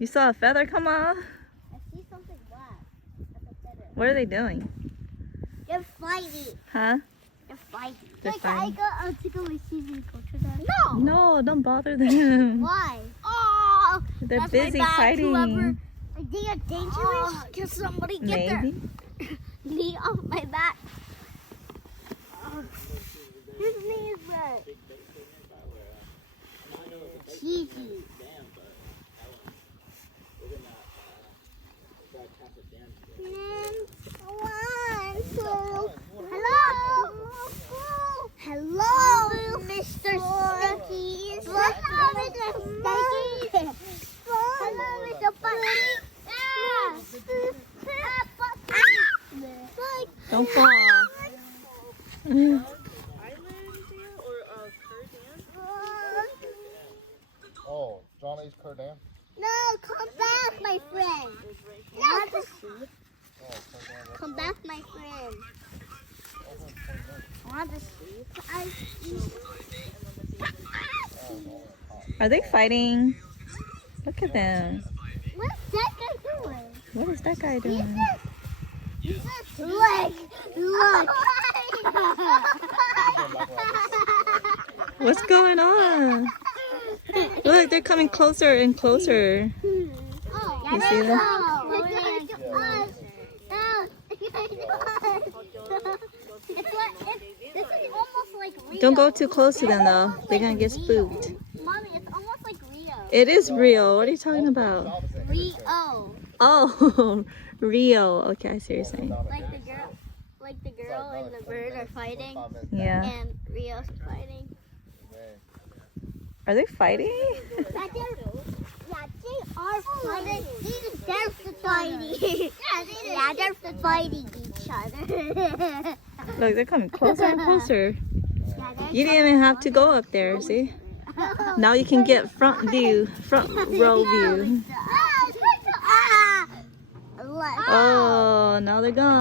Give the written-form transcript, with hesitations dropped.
You saw a feather come off? I see something black. That's a feather. What are they doing? They're fighting. Huh? They're fighting. They're fighting. I got to go receive and go to them. No. No, don't bother them. Why? Oh, They're that's busy my bag. fighting. Whoever, they are dangerous. Can somebody get their Maybe. knee off my back? His knee is red. Cheesy. Hello, Mr. Stinkies. Hello, Mr. Stinkies. Hello, Mr. Bunny. Don't fall. Island here or Cur Dam? Oh, Johnny's Cur Dam? No, come back, my friend. No, come back, my friend. I want to sleep. Are they fighting? Look at them. What's that guy doing? What is that guy doing? Look! What's going on? Look, they're coming closer and closer. You see them? This is almost like Rio. Don't go too close to them though. They're gonna get spooked. Mommy, it's almost like Rio. It is real. What are you talking about? Rio. Oh, Rio. Okay, I see what you're saying. Like the girl and the bird are fighting, Yeah. and Rio's fighting. Are they fighting? Yeah, they are fighting. They're fighting. Yeah, they're fighting each other. Look, they're coming closer and closer. You didn't even have to go up there, see? Now you can get front row view. Ah! Oh, now they're gone.